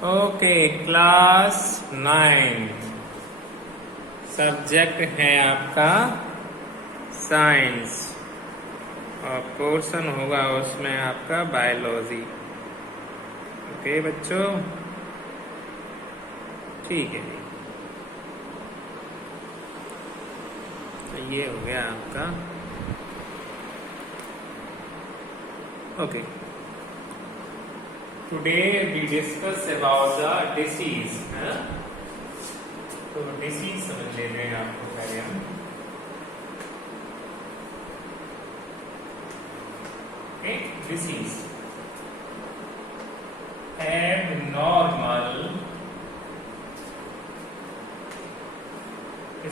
Okay, class 9 subject है आपका science और पोर्शन होगा उसमें आपका बायोलॉजी। ओके बच्चों, ठीक है। तो ये हो गया आपका। Okay, today we discuss about the disease. तो डिसीज समझ ले रहे हैं आपको पहले हम। डिसीज abnormal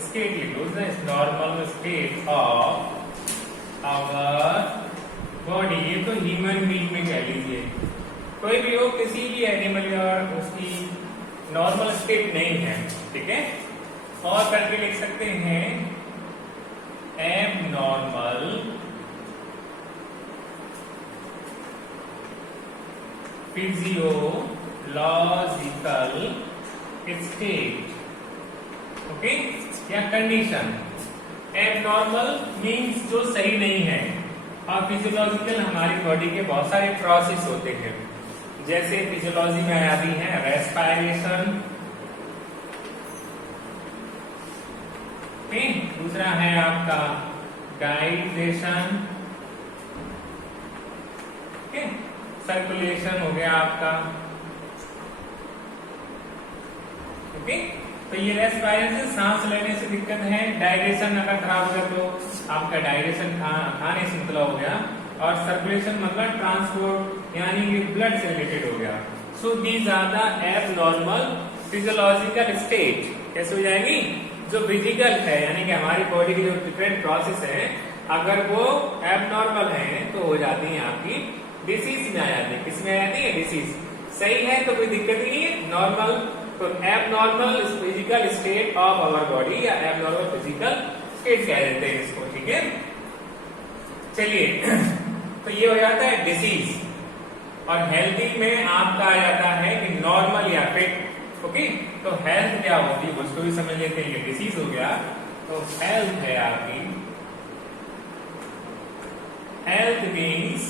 state लिखो, normal state of our body. ये तो ह्यूमन बीइंग में कह लीजिए, कोई भी हो, किसी भी एनिमल और उसकी नॉर्मल स्टेट नहीं है, ठीक है। और करके लिख सकते हैं एबनॉर्मल फिजियोलॉजिकल स्टेट, ओके, या कंडीशन। एबनॉर्मल मीन्स जो सही नहीं है, और फिजियोलॉजिकल हमारी बॉडी के बहुत सारे प्रोसेस होते हैं। जैसे फिजियोलॉजी में आती है रेस्पायरेशन, दूसरा है आपका डाइजेशन, सर्कुलेशन हो गया आपका, ओके। तो ये रेस्पायरेशन सांस लेने से दिक्कत है, डाइजेशन अगर खराब हो तो आपका डाइजेशन खाने से मतलब हो गया, और सर्कुलेशन मतलब ट्रांसपोर्ट यानी कि ब्लड से रिलेटेड हो गया। So these are the abnormal physiological state. कैसे हो जाएगी? जो फिजिकल है यानी कि हमारी बॉडी की जो डिफरेंट प्रोसेस है, अगर वो एबनॉर्मल है तो हो जाती है आपकी डिसीज में आ जाती है। किसमें आ जाती है? डिसीज। सही है तो कोई दिक्कत नहीं है। नॉर्मल तो abnormal physical state of our body या एबनॉर्मल फिजिकल स्टेट कह देते हैं इसको, ठीक है। चलिए, तो ये हो जाता है डिसीज। और हेल्थी में आपका आ जाता है कि नॉर्मल या फिट, ओके। तो हेल्थ क्या होती है उसको भी समझ लेते हैं। ये डिसीज हो गया, तो हेल्थ है आपकी, हेल्थ मीन्स,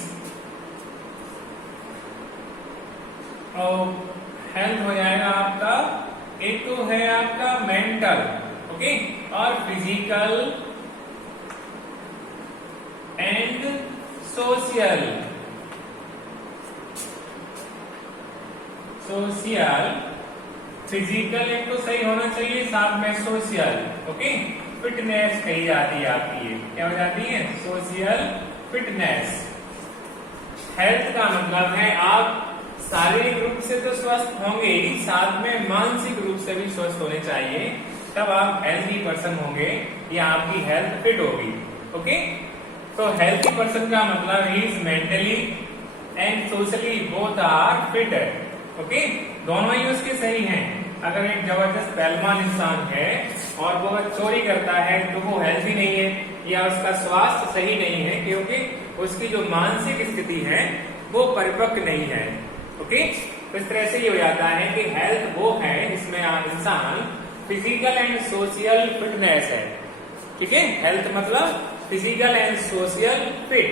और हेल्थ हो जाएगा आपका, एक तो है आपका मेंटल, ओके, और फिजिकल एंड सोशल। फिजिकल एक तो सही होना चाहिए, साथ में सोशल, ओके। फिटनेस कही जाती है आपकी, ये क्या हो जाती है? Social fitness. हेल्थ का मतलब है आप शारीरिक रूप से तो स्वस्थ होंगे ही, साथ में मानसिक रूप से भी स्वस्थ होने चाहिए, तब आप हेल्थी पर्सन होंगे या आपकी हेल्थ फिट होगी, ओके। तो हेल्थी पर्सन का मतलब is mentally and socially both are fit, okay. दोनों ही उसके सही हैं। अगर एक जबरदस्त पहलवान इंसान है और वो चोरी करता है तो वो हेल्थी नहीं है या उसका स्वास्थ्य सही नहीं है, क्योंकि उसकी जो मानसिक स्थिति है वो परिपक्व नहीं है, ओके। तो इस तरह से ये हो जाता है कि हेल्थ वो है जिसमें इंसान फिजिकल एंड सोशल फिटनेस है, ठीक है। हेल्थ मतलब फिजिकल एंड सोशल फिट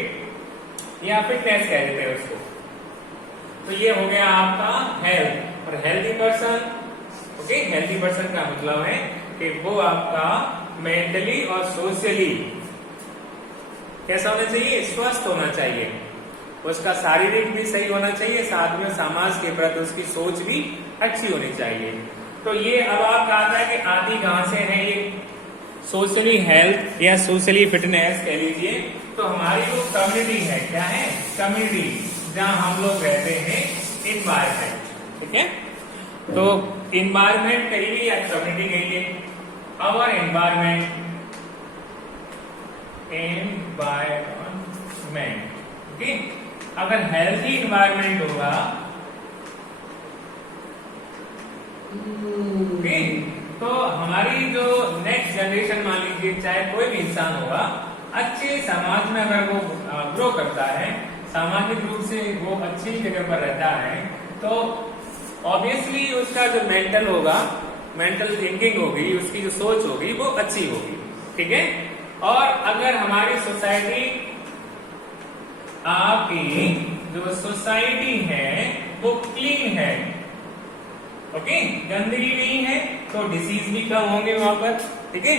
या फिटनेस कह देते हैं उसको। तो ये हो गया आपका हेल्थ। और healthy person, okay, healthy person का मतलब है कि वो आपका मेंटली और सोशली कैसा होना चाहिए? स्वस्थ होना चाहिए। उसका शारीरिक भी सही होना चाहिए, साथ में समाज के प्रति उसकी सोच भी अच्छी होनी चाहिए। तो ये अब आप कहता है कि आदि कहां से है? ये सोशली हेल्थ या सोशली फिटनेस कह लीजिए। तो हमारी जो कम्युनिटी है, क्या है? कम्युनिटी, जहां हम लोग रहते हैं, इन्वायरमेंट, ठीक है। तो इन्वायरमेंट कहिए या कम्युनिटी कहिए, आवर एनवायरमेंट, ओके। अगर हेल्थी इन्वायरमेंट होगा, ओके, तो हमारी जो नेक्स्ट जनरेशन, मान लीजिए चाहे कोई भी इंसान होगा, अच्छे समाज में अगर वो ग्रो करता है, सामाजिक रूप से वो अच्छी जगह पर रहता है, तो ऑब्वियसली उसका जो मेंटल होगा, मेंटल थिंकिंग होगी, उसकी जो सोच होगी वो अच्छी होगी, ठीक है। और अगर हमारी सोसाइटी, आपकी जो सोसाइटी है वो क्लीन है, ओके, गंदगी नहीं है, तो डिसीज भी कम होंगे वहां पर, ठीक है।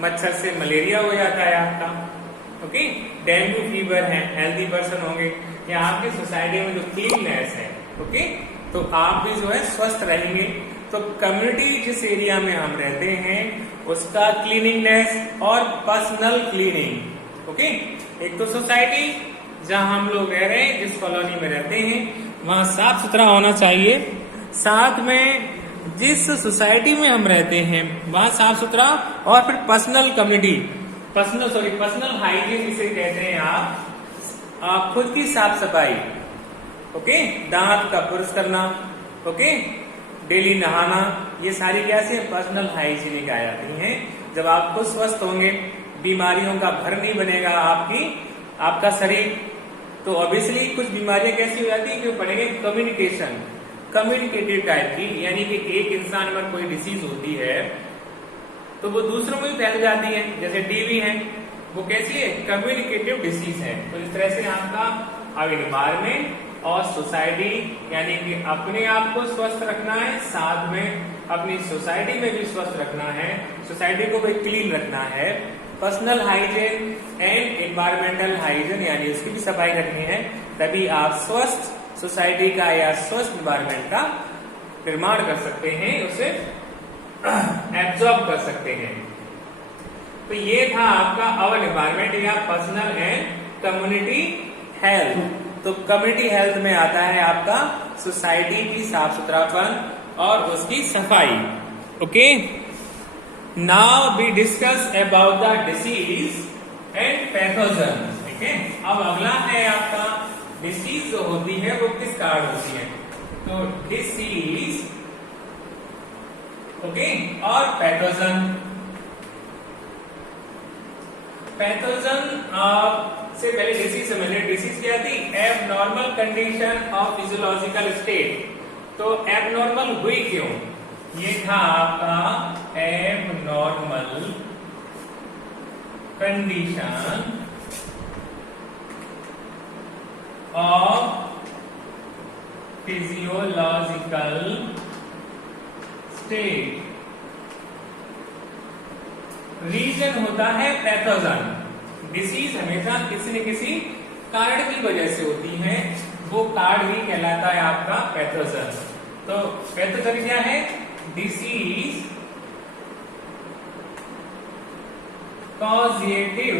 मच्छर से मलेरिया हो जाता है आपका, ओके, डेंगू फीवर है, हेल्दी पर्सन होंगे, या आपकी सोसाइटी में जो क्लीननेस है, ओके, तो आप भी जो है स्वस्थ रहेंगे। तो कम्युनिटी जिस एरिया में हम रहते हैं उसका क्लीनिंगनेस और पर्सनल क्लीनिंग, ओके। एक तो सोसाइटी जहां हम लोग रह रहे हैं, जिस कॉलोनी में रहते हैं वहां साफ सुथरा होना चाहिए, साथ में जिस सोसाइटी में हम रहते हैं वहां साफ सुथरा, और फिर पर्सनल कम्युनिटी, पर्सनल हाइजीन जिसे कहते हैं आप खुद की साफ सफाई, ओके, दांत का ब्रश करना, ओके, डेली नहाना, ये सारी क्या से पर्सनल हाइजीनिक आ जाती हैं। जब आप खुद स्वस्थ होंगे, बीमारियों का भर नहीं बनेगा आपका शरीर, तो ऑब्वियसली कुछ बीमारियां कैसी हो जाती है, क्यों पड़ेंगे, कम्युनिकेटिव टाइप की, यानी कि एक इंसान में कोई डिसीज होती है तो वो दूसरों में भी फैल जाती है, जैसे टीबी है, वो कैसी है, कम्युनिकेटिव डिसीज है। तो इस तरह से आपका एनवायरमेंट और सोसाइटी, यानी कि अपने आप को स्वस्थ रखना है, साथ में अपनी सोसाइटी में भी स्वस्थ रखना है, सोसाइटी को भी क्लीन रखना है, personal hygiene and environmental hygiene, यानी उसकी भी सफाई रखनी है, तभी आप स्वस्थ सोसाइटी का या स्वस्थ एनवायरमेंट का निर्माण कर सकते हैं, उसे एब्जॉर्ब कर सकते हैं। तो ये था आपका अवर एनवायरमेंट या पर्सनल एंड कम्युनिटी हेल्थ। तो कम्युनिटी हेल्थ में आता है आपका सोसाइटी की साफ सुथरापन और उसकी सफाई, okay. Now we discuss about the disease and pathogen, ठीक है। अब अगला है आपका डिसीज जो होती है वो किस कारण होती है, तो डिसीज, ओके, और पैथोजन। से पहले डिसीज समझिए। डिसीज क्या थी, abnormal condition of physiological state. तो एबनॉर्मल हुई क्यों, ये था आपका abnormal condition of physiological state. Reason होता है पैथोजन। डिसीज हमेशा किसी न किसी कारण की वजह से होती है, वो कारण ही कहलाता है आपका पैथोजन। तो पैथोजन क्या है, disease causative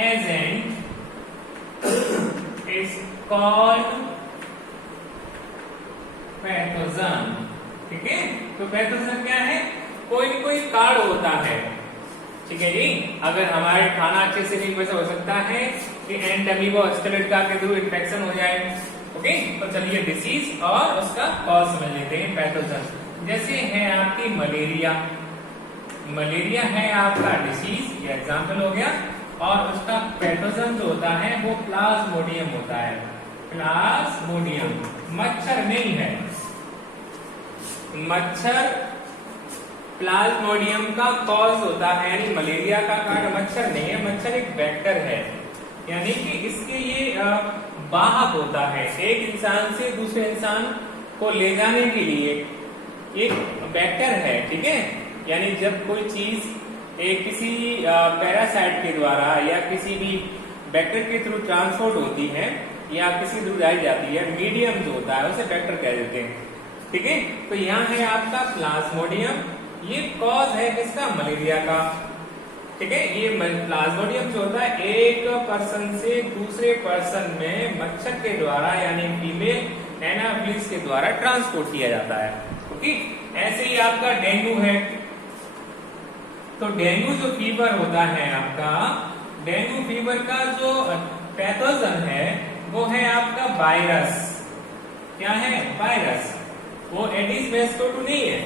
agent is called pathogen, ठीक है। तो पैथोजन क्या है, कोई न कोई कारण होता है, ठीक है जी। अगर हमारे खाना अच्छे से नहीं पचा, हो सकता है कि एंटमीबोस्टेलिडा के थ्रू इन्फेक्शन हो जाए, ओके। तो चलिए डिसीज और उसका कॉज समझ लेते हैं, पैथोजन। जैसे है आपकी मलेरिया, मलेरिया है आपका डिसीज, ये एग्जाम्पल हो गया, और उसका पैथोजन जो होता है वो प्लाज्मोडियम होता है। प्लाज्मोडियम मच्छर नहीं है, मच्छर प्लाज्मोडियम का कॉज होता है, यानी मलेरिया का कारण मच्छर नहीं है, मच्छर एक वेक्टर है, यानी कि इसके ये वाहक होता है, एक इंसान से दूसरे इंसान को ले जाने के लिए एक वेक्टर है, ठीक है। यानी जब कोई चीज एक किसी पैरासाइट के द्वारा या किसी भी वेक्टर के थ्रू ट्रांसपोर्ट होती है या किसी थ्रू लाई जाती है, मीडियम जो होता है उसे वेक्टर कह देते हैं, ठीक है। तो यहाँ है आपका प्लाज्मोडियम, ये कॉज है किसका, मलेरिया का, ठीक है। ये प्लाज्मोडियम जो होता है एक पर्सन से दूसरे पर्सन में मच्छर के द्वारा यानी फीमेल एनाफिलिस के द्वारा ट्रांसपोर्ट किया जाता है, ओके। ऐसे ही आपका डेंगू है, तो डेंगू जो फीवर होता है आपका, डेंगू फीवर का जो पैथोजन है वो है आपका वायरस। क्या है, वायरस। वो एडिस मस्कुटो नहीं है,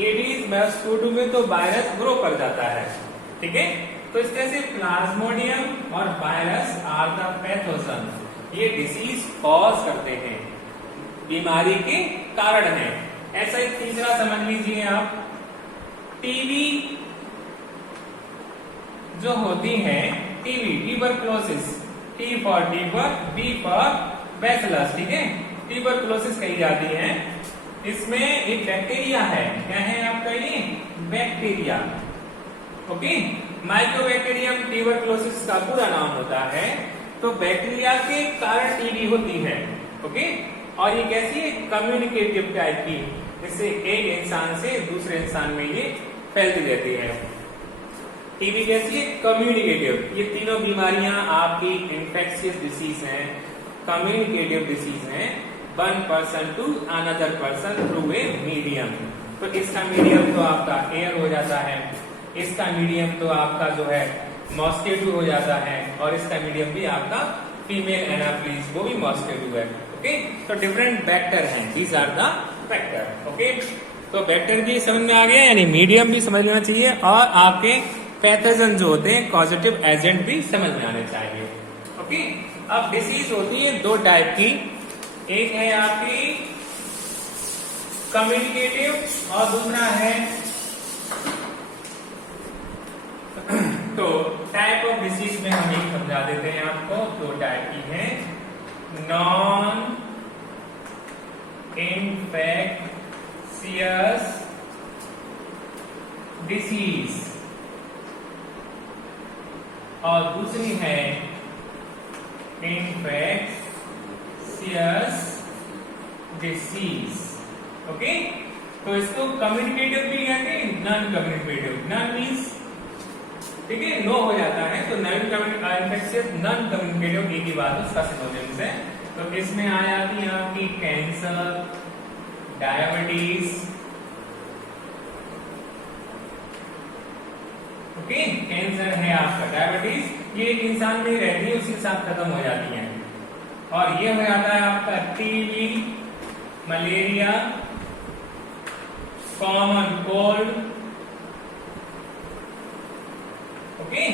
एडिस मस्कुटो में तो वायरस ग्रो कर जाता है, ठीक है। तो इस तरह से प्लाज्मोडियम और वायरस आर द पैथोजन। ये डिसीज कॉज करते हैं, बीमारी के कारण है। ऐसा ही तीसरा समझ लीजिए आप, टीबी जो होती है, TB tuberculosis, T for tuber, B for bacillus, ठीक है, ट्यूबरकुलोसिस कही जाती है। इसमें एक बैक्टीरिया है, क्या है आपका ये बैक्टीरिया, ओके। माइकोबैक्टीरियम ट्यूबरकुलोसिस का पूरा नाम होता है। तो बैक्टीरिया के कारण टीबी होती है, ओके। और ये कैसी है, कम्युनिकेटिव टाइप की, जिससे एक इंसान से दूसरे इंसान में ये फैलती रहती है। टीबी कैसी है, कम्युनिकेटिव। ये तीनों बीमारियां आपकी इंफेक्शियस डिसीज हैं, कम्युनिकेटिव डिसीज हैं, one person to another person through a medium. तो इसका मीडियम तो आपका एयर हो जाता है, इसका मीडियम तो आपका जो है मॉस्किटो हो जाता है, और इसका मीडियम भी आपका फीमेल एनाफिलीज, वो भी मॉस्किटो है, ओके। तो डिफरेंट वेक्टर हैं, these are the vector, okay. तो वेक्टर भी समझ में आ गया, यानी मीडियम भी समझ लेना चाहिए, और आपके पैथोजन जो होते हैं, कॉजेटिव एजेंट भी समझ में आने चाहिए, ओके। अब डिसीज होती है दो टाइप की, एक है आपकी कम्युनिकेटिव और दूसरा है तो टाइप ऑफ डिसीज में हम एक समझा देते हैं आपको, दो टाइप की है, नॉन इन्फेक्शियस डिसीज और दूसरी है इन्फेक्शियस डिसीज, ओके। तो इसको कम्युनिकेटिव भी कहते हैं, नॉन कम्युनिकेटिव। नॉन मीन्स, ठीक है, नो हो जाता है, तो नॉन इन्फेक्शियस, नॉन कम्युनिकेटिव एक ही बात, उसका सिनोनिम्स है। तो इसमें आ जाती है आपकी कैंसर, डायबिटीज, ओके। कैंसर है आपका, डायबिटीज, ये एक इंसान में रहती है, उसी के साथ खत्म हो जाती है। और ये हो जाता है आपका TB, malaria, common cold, okay.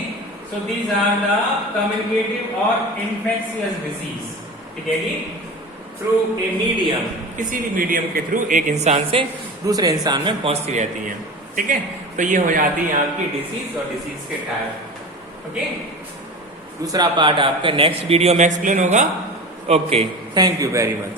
So these are the communicative और इन्फेक्शियस डिसीज, ठीक है जी। थ्रू ए मीडियम, किसी भी मीडियम के थ्रू एक इंसान से दूसरे इंसान में पहुंचती रहती है, ठीक है। तो ये हो जाती है आपकी डिसीज और डिसीज के टाइप, ओके। दूसरा पार्ट आपका नेक्स्ट वीडियो में एक्सप्लेन होगा, okay. Thank you very much.